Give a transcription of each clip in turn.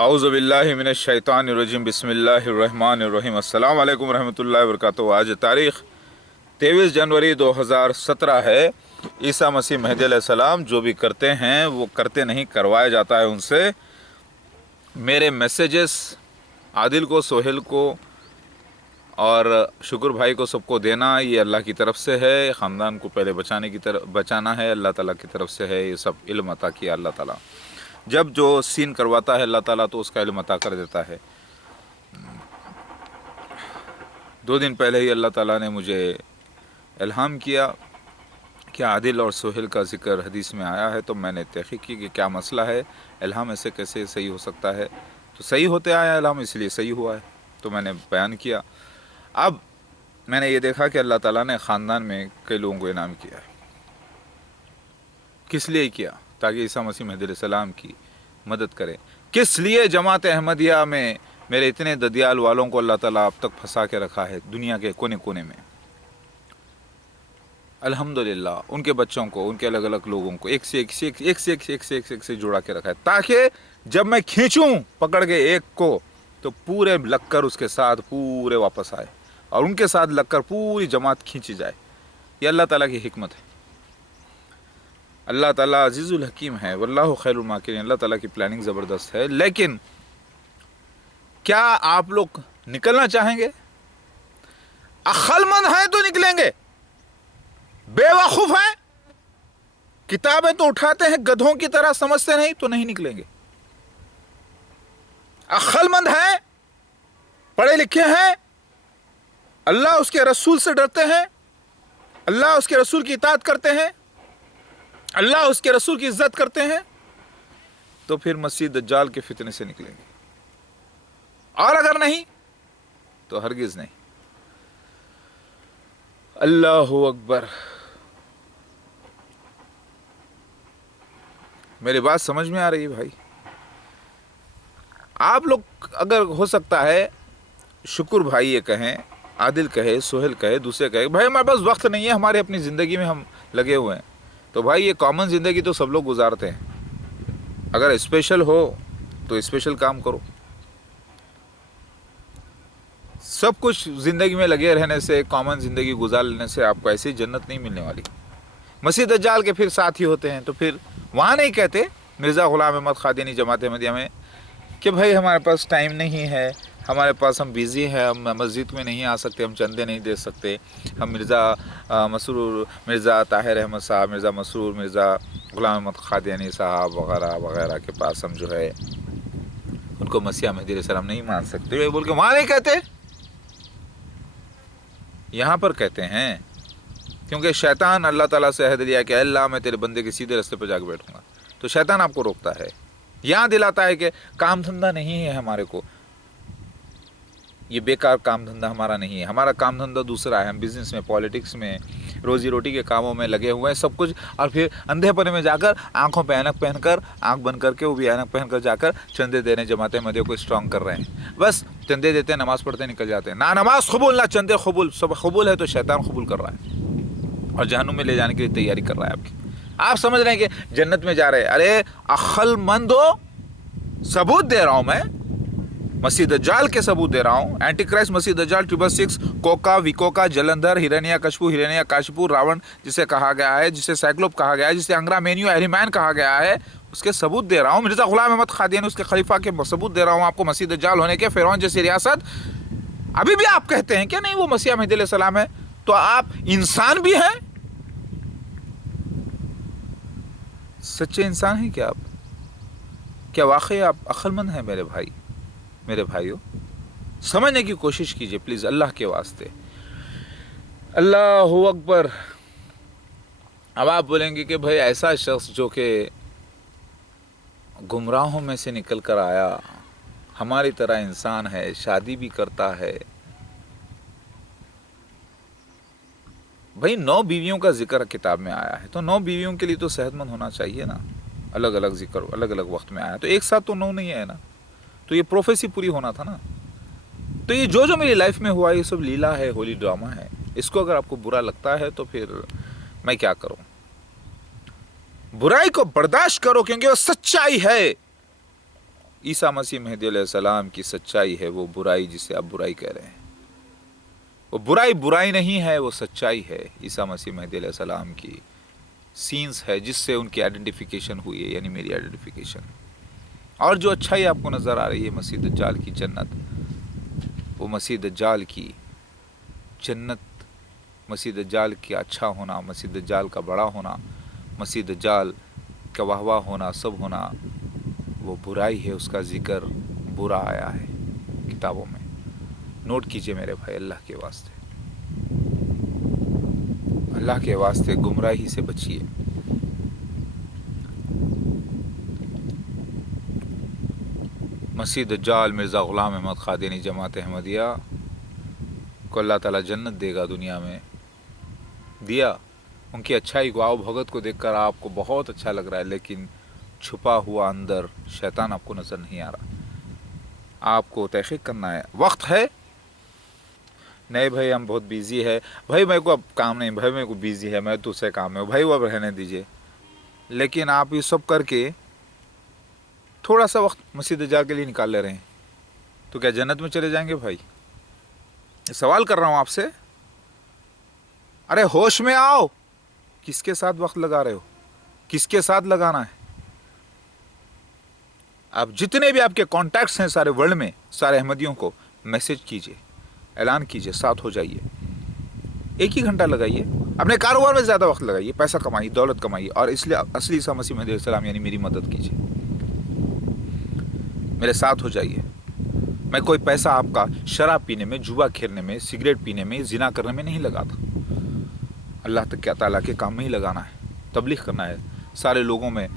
औज़ु बिल्लाहि मिनश शैतानिर रजीम बिस्मिल्लाहिर रहमानिर रहीम। अस्सलाम वालेकुम रहमतुल्लाहि व बरकातुहू। आज तारीख़ 23 जनवरी 2017 है। ईसा मसीह महदी अलैहिस्सलाम जो भी करते हैं वो करते नहीं, करवाया जाता है उनसे। मेरे मैसेजेस आदिल को, सोहेल को और शुक्र भाई को सबको देना ये अल्लाह की तरफ से है। ख़ानदान को पहले बचाना है, अल्लाह ताला की तरफ से है। ये सब इल्म अता किया अल्लाह ताला। जब जो सीन करवाता है अल्लाह ताला तो उसका इल्म अता कर देता है। 2 दिन पहले ही अल्लाह ताला ने मुझे इल्हाम किया कि आदिल और सोहेल का ज़िक्र हदीस में आया है। तो मैंने तहक़ीक़ की कि क्या मसला है, इल्हाम ऐसे कैसे सही हो सकता है। तो सही होते आया इल्हाम, इसलिए सही हुआ है। तो मैंने बयान किया। अब मैंने ये देखा कि अल्लाह ताला ने ख़ानदान में कई लोगों को इनाम किया है। किस लिए किया? ताकि ईसा मसीह महदी अलैहिस्सलाम की मदद करे। किस लिए जमात अहमदिया में मेरे इतने ददियाल वालों को अल्लाह ताला अब तक फंसा के रखा है दुनिया के कोने कोने में। अल्हम्दुलिल्लाह उनके बच्चों को, उनके अलग अलग लोगों को एक से जुड़ा के रखा है, ताकि जब मैं खींचूं पकड़ के एक को तो पूरे लगकर उसके साथ पूरे वापस आए और उनके साथ लगकर पूरी जमात खींची जाए। ये अल्लाह ताला की हिकमत है। अल्लाह ताला अजीज़ुल हकीम है, वल्लाहु खैरुल माकिरीन। अल्लाह ताला की प्लानिंग ज़बरदस्त है। लेकिन क्या आप लोग निकलना चाहेंगे? अक्लमंद हैं तो निकलेंगे, बेवकूफ़ हैं, किताबें तो उठाते हैं गधों की तरह, समझते नहीं तो नहीं निकलेंगे। अक्लमंद हैं, पढ़े लिखे हैं, अल्लाह उसके रसूल से डरते हैं, अल्लाह उसके रसूल की इताअत करते हैं, अल्लाह उसके रसूल की इज्जत करते हैं, तो फिर मसीह दज्जाल के फितने से निकलेंगे। और अगर नहीं तो हरगिज नहीं। अल्लाहु अकबर। मेरी बात समझ में आ रही है भाई? आप लोग अगर हो सकता है शुक्र भाई ये कहें, आदिल कहे, सोहेल कहे, दूसरे कहे भाई हमारे पास वक्त नहीं है, हमारे अपनी ज़िंदगी में हम लगे हुए हैं। तो भाई ये कॉमन ज़िंदगी तो सब लोग गुजारते हैं। अगर स्पेशल हो तो स्पेशल काम करो। सब कुछ ज़िंदगी में लगे रहने से, कॉमन ज़िंदगी गुजार लेने से आपको ऐसी जन्नत नहीं मिलने वाली। मसीह दज्जाल के फिर साथी होते हैं। तो फिर वहाँ नहीं कहते मिर्ज़ा ग़ुलाम अहमद क़ादियानी जमात अहमदिया में कि भाई हमारे पास टाइम नहीं है, हमारे पास, हम बिज़ी हैं, हम मस्जिद में नहीं आ सकते, हम चंदे नहीं दे सकते, हम मिर्ज़ा ताहिर अहमद साहब, मिर्ज़ा मसरूर, मिर्ज़ा ग़ुलाम अहमद क़ादियानी साहब वगैरह वगैरह के पास हम जो है उनको मसीह महदी अलैहिस्सलाम नहीं मान सकते। वे बोल के वहाँ नहीं कहते, यहाँ पर कहते हैं। क्योंकि शैतान अल्लाह ताला से अहद लिया कि अल्लाह मैं तेरे बंदे के सीधे रास्ते पर जाकर बैठूँगा। तो शैतान आपको रोकता है, यहाँ दिलाता है कि काम धंधा नहीं है हमारे को, ये बेकार काम धंधा हमारा नहीं है, हमारा काम धंधा दूसरा है, हम बिज़नेस में, पॉलिटिक्स में, रोज़ी रोटी के कामों में लगे हुए हैं सब कुछ। और फिर अंधेपने में जाकर आंखों पे ऐनक पहनकर, आंख बंद करके वो भी ऐनक पहनकर जाकर चंदे देने जमाते अहमदिया को स्ट्रॉन्ग कर रहे हैं। बस चंदे देते हैं, नमाज़ पढ़ते निकल जाते हैं। ना नमाज कबूल, ना चंदे कबूल, सब कबूल है तो शैतान कबूल कर रहा है और जहन्नुम में ले जाने के लिए तैयारी कर रहा है आपकी। आप समझ रहे हैं कि जन्नत में जा रहे हैं। अरे अक्लमंद हो, सबूत दे रहा हूँ मैं, मसीह दज्जाल के सबूत दे रहा हूँ। एंटी क्राइस्ट मसीह दज्जाल 666, कोका, विकोका, जलंधर, हिरण्यकशिपु, रावण जिसे कहा गया है, जिसे साइक्लोप कहा गया है, जिसे अंग्रा मेन्यू एहरीमैन कहा गया है, उसके सबूत दे रहा हूँ। मिर्ज़ा ग़ुलाम अहमद क़ादियानी उसके खलीफा के सबूत दे रहा हूँ आपको, मसीह दज्जाल होने के, फ़िरौन जैसी रियासत। अभी भी आप कहते हैं क्या नहीं वो मसीह महदी अलैहिस्सलाम है? तो आप इंसान भी हैं? सच्चे इंसान हैं क्या आप? क्या वाकई आप अक्लमंद हैं? मेरे भाई, मेरे भाइयों, समझने की कोशिश कीजिए प्लीज़, अल्लाह के वास्ते। अल्लाहु अकबर। अब आप बोलेंगे कि भाई ऐसा शख्स जो कि गुमराहों में से निकल कर आया, हमारी तरह इंसान है, शादी भी करता है। भाई 9 बीवियों का जिक्र किताब में आया है, तो 9 बीवियों के लिए तो सेहतमंद होना चाहिए ना। अलग अलग जिक्र अलग अलग वक्त में आया, तो एक साथ तो 9 नहीं है ना। तो ये प्रोफेसी पूरी होना था ना। तो ये जो मेरी लाइफ में हुआ ये सब लीला है, होली ड्रामा है। इसको अगर आपको बुरा लगता है तो फिर मैं क्या करूं? बुराई को बर्दाश्त करो क्योंकि वो सच्चाई है। ईसा मसीह मेहदी अलैहिस्सलाम की सच्चाई है वो बुराई जिसे आप बुराई कह रहे हैं। वो बुराई बुराई नहीं है, वो सच्चाई है। ईसा मसीह मेहदी अलैहिस्सलाम की सीन्स है जिससे उनकी आइडेंटिफिकेशन हुई है, यानी मेरी आइडेंटिफिकेशन। और जो अच्छाई आपको नज़र आ रही है मसीह दज्जाल की जन्नत, वो मसीह दज्जाल की जन्नत, मसीह दज्जाल का अच्छा होना, मसीह दज्जाल का बड़ा होना, मसीह दज्जाल का वाहवा होना, सब होना, वो बुराई है। उसका जिक्र बुरा आया है किताबों में। नोट कीजिए मेरे भाई, अल्लाह के वास्ते, अल्लाह के वास्ते गुमराही से बचिए। मसीह दज्जाल मिर्ज़ा ग़ुलाम अहमद क़ादियानी जमात अहमदिया को अल्लाह ताला जन्नत देगा, दुनिया में दिया। उनकी अच्छाई को, आओ भगत को देखकर आपको बहुत अच्छा लग रहा है, लेकिन छुपा हुआ अंदर शैतान आपको नज़र नहीं आ रहा। आपको तहक़ीक़ करना है। वक्त है? नहीं भाई हम बहुत बिज़ी है। भाई मेरे को अब काम नहीं, भाई मेरे को बिज़ी है, मैं दूसरे काम में हूँ। भाई वो अब रहने दीजिए। लेकिन आप ये सब करके थोड़ा सा वक्त मसीह दज्जाल के लिए निकाल ले रहे हैं, तो क्या जन्नत में चले जाएंगे भाई? सवाल कर रहा हूँ आपसे। अरे होश में आओ। किसके साथ वक्त लगा रहे हो? किसके साथ लगाना है? आप जितने भी आपके कॉन्टैक्ट्स हैं सारे वर्ल्ड में, सारे अहमदियों को मैसेज कीजिए, ऐलान कीजिए, साथ हो जाइए। 1 ही घंटा लगाइए, अपने कारोबार में ज़्यादा वक्त लगाइए, पैसा कमाइए, दौलत कमाइए, और इसलिए असली ईसा मसीह मेहदी अलैहिस्सलाम यानी मेरी मदद कीजिए, मेरे साथ हो जाइए। मैं कोई पैसा आपका शराब पीने में, जुआ खेलने में, सिगरेट पीने में, जिना करने में नहीं लगाता। अल्लाह तक ताला के काम में ही लगाना है, तबलीग करना है, सारे लोगों में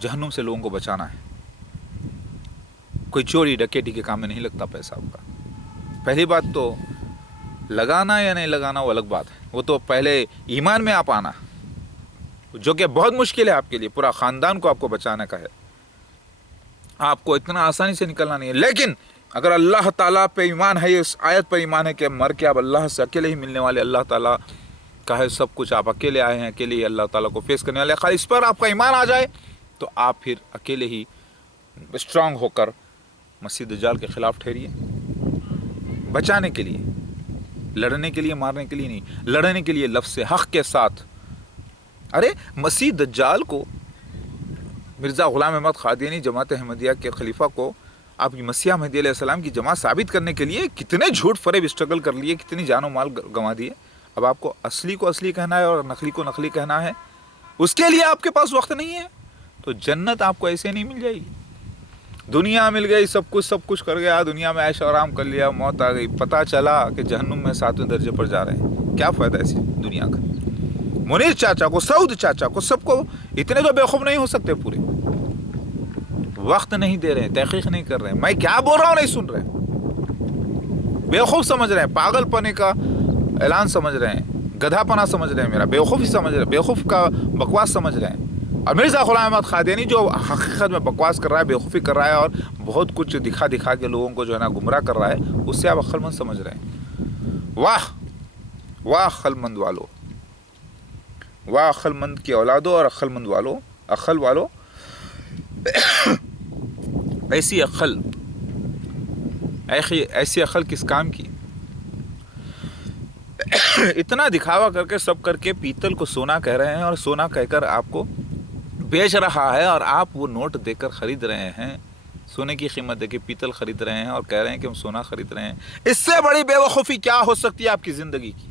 जहन्नुम से लोगों को बचाना है। कोई चोरी डकैती के काम में नहीं लगता पैसा आपका। पहली बात तो लगाना या नहीं लगाना वो अलग बात है, वो तो पहले ईमान में आप आना, जो कि बहुत मुश्किल है आपके लिए। पूरा ख़ानदान को आपको बचाने का है, आपको इतना आसानी से निकलना नहीं है। लेकिन अगर अल्लाह ताला पे ईमान है, इस आयत पे ईमान है कि मर के आप अल्लाह से अकेले ही मिलने वाले, अल्लाह ताला का है सब कुछ, आप अकेले आए हैं, अकेले ही अल्लाह ताला को फेस करने वाले, खाली इस पर आपका ईमान आ जाए तो आप फिर अकेले ही स्ट्रांग होकर मसीह दज्जाल के ख़िलाफ़ ठहरिए, बचाने के लिए, लड़ने के लिए, मारने के लिए नहीं, लड़ने के लिए लफ्ज़ हक़ के साथ। अरे मसीह दज्जाल को, मिर्ज़ा ग़ुलाम अहमद क़ादियानी जमात अहमदिया के खलीफा को आपकी मसीह मेहदी अलैहिस्सलाम की जमात साबित करने के लिए कितने झूठ फरेब स्ट्रगल कर लिए, कितनी जानो माल गंवा दिए। अब आपको असली को असली कहना है और नकली को नकली कहना है, उसके लिए आपके पास वक्त नहीं है। तो जन्नत आपको ऐसे नहीं मिल जाएगी। दुनिया मिल गई, सब कुछ कर गया, दुनिया में ऐश आराम कर लिया, मौत आ गई, पता चला कि जहन्नुम में 7वें दर्जे पर जा रहे हैं। क्या फ़ायदा ऐसी दुनिया का? मुनीर चाचा को, सऊद चाचा को, सबको, इतने तो बेवकूफ़ नहीं हो सकते पूरे। वक्त नहीं दे रहे हैं, तहक़ीक़ नहीं कर रहे हैं। मैं क्या बोल रहा हूँ नहीं सुन रहे हैं, बेवकूफ़ समझ रहे हैं, पागलपने का ऐलान समझ रहे हैं, गधापना समझ रहे हैं, मेरा बेवकूफ़ी समझ रहे हैं, बेवकूफ़ का बकवास समझ रहे हैं। और मिर्ज़ा ग़ुलाम अहमद क़ादियानी जो हकीकत में बकवास कर रहा है, बेवकूफ़ी कर रहा है और बहुत कुछ दिखा के लोगों को जो है ना गुमराह कर रहा है, उससे आप अक्लमंद समझ रहे हैं। वाह वाह अक्लमंद वालों, वाह अक्लमंद की औलादों और अक्लमंद वालों, अक्ल वालों। ऐसी अक्ल किस काम की? इतना दिखावा करके, सब करके पीतल को सोना कह रहे हैं और सोना कहकर आपको बेच रहा है, और आप वो नोट देकर ख़रीद रहे हैं, सोने की कीमत देके पीतल ख़रीद रहे हैं और कह रहे हैं कि हम सोना ख़रीद रहे हैं। इससे बड़ी बेवकूफ़ी क्या हो सकती है आपकी ज़िंदगी की?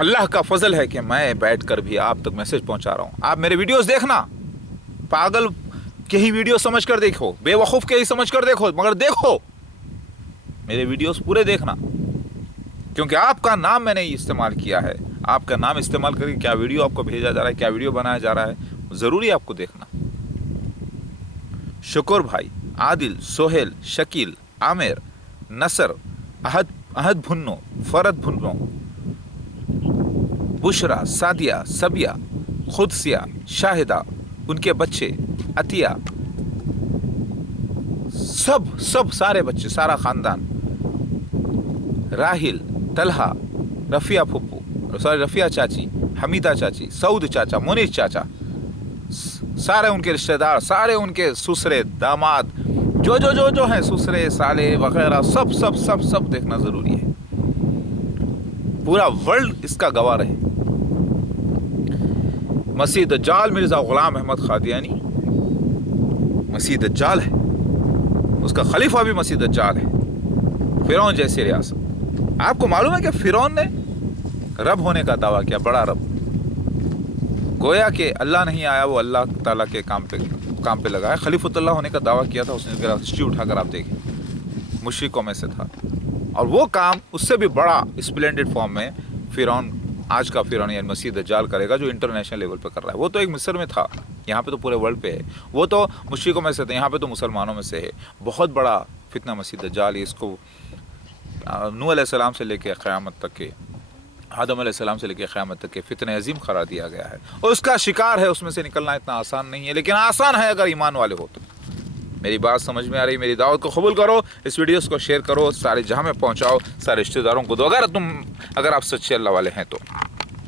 अल्लाह का फजल है कि मैं बैठकर भी आप तक मैसेज पहुंचा रहा हूं। आप मेरे वीडियोस देखना, पागल के ही वीडियो समझ कर देखो, बेवकूफ़ के ही समझ कर देखो, मगर देखो मेरे वीडियोस पूरे देखना, क्योंकि आपका नाम मैंने इस्तेमाल किया है। आपका नाम इस्तेमाल करके क्या वीडियो आपको भेजा जा रहा है, क्या वीडियो बनाया जा रहा है, ज़रूरी आपको देखना। शुक्र भाई, आदिल, सोहेल, शकील, आमिर, नसर, अहद भुन्नो, फरद भुन्नो, बुशरा, सादिया, सबिया, खुदसिया, शाहिदा, उनके बच्चे, अतिया, सब सारे बच्चे, सारा ख़ानदान, राहिल, तलहा, रफ़िया फुप्पू, सॉरी रफ़िया चाची, हमीदा चाची, सऊद चाचा, मुनीर चाचा, سارے ان کے رشتہ دار، سارے ان کے سسرے داماد، جو ہیں سسرے سالے وغیرہ، سب دیکھنا ضروری ہے، پورا ورلڈ اس کا گواہ رہے۔ مسیح دجال مرزا غلام احمد قادیانی مسیح دجال ہے، اس کا خلیفہ بھی مسیح دجال ہے، فرعون جیسی ریاست۔ آپ کو معلوم ہے کہ فرعون نے رب ہونے کا دعویٰ کیا، بڑا رب، گویا کہ اللہ نہیں آیا، وہ اللہ تعالیٰ کے کام پہ لگا ہے۔ خلیفۃ اللہ ہونے کا دعویٰ کیا تھا اس نے، اگر ہسٹری اٹھا کر آپ دیکھیں، مشرکوں میں سے تھا، اور وہ کام اس سے بھی بڑا اسپلینڈڈ فارم میں فرعون، آج کا فرعون یعنی مسیح دجال کرے گا، جو انٹرنیشنل لیول پہ کر رہا ہے۔ وہ تو ایک مصر میں تھا، یہاں پہ تو پورے ورلڈ پہ ہے، وہ تو مشرکوں میں سے تھے، یہاں پہ تو مسلمانوں میں سے ہے۔ بہت بڑا فتنہ مسیح دجال، اس کو نوح علیہ السلام سے لے کے قیامت تک کے، آدم علیہ السلام سے لے کے قیامت تک کے فتنہ عظیم قرار دیا گیا ہے، اور اس کا شکار ہے، اس میں سے نکلنا اتنا آسان نہیں ہے، لیکن آسان ہے اگر ایمان والے ہو تو۔ میری بات سمجھ میں آ رہی؟ میری دعوت کو قبول کرو، اس ویڈیوز کو شیئر کرو، سارے جہاں میں پہنچاؤ، سارے رشتہ داروں کو دو، اگر آپ سچے اللہ والے ہیں تو۔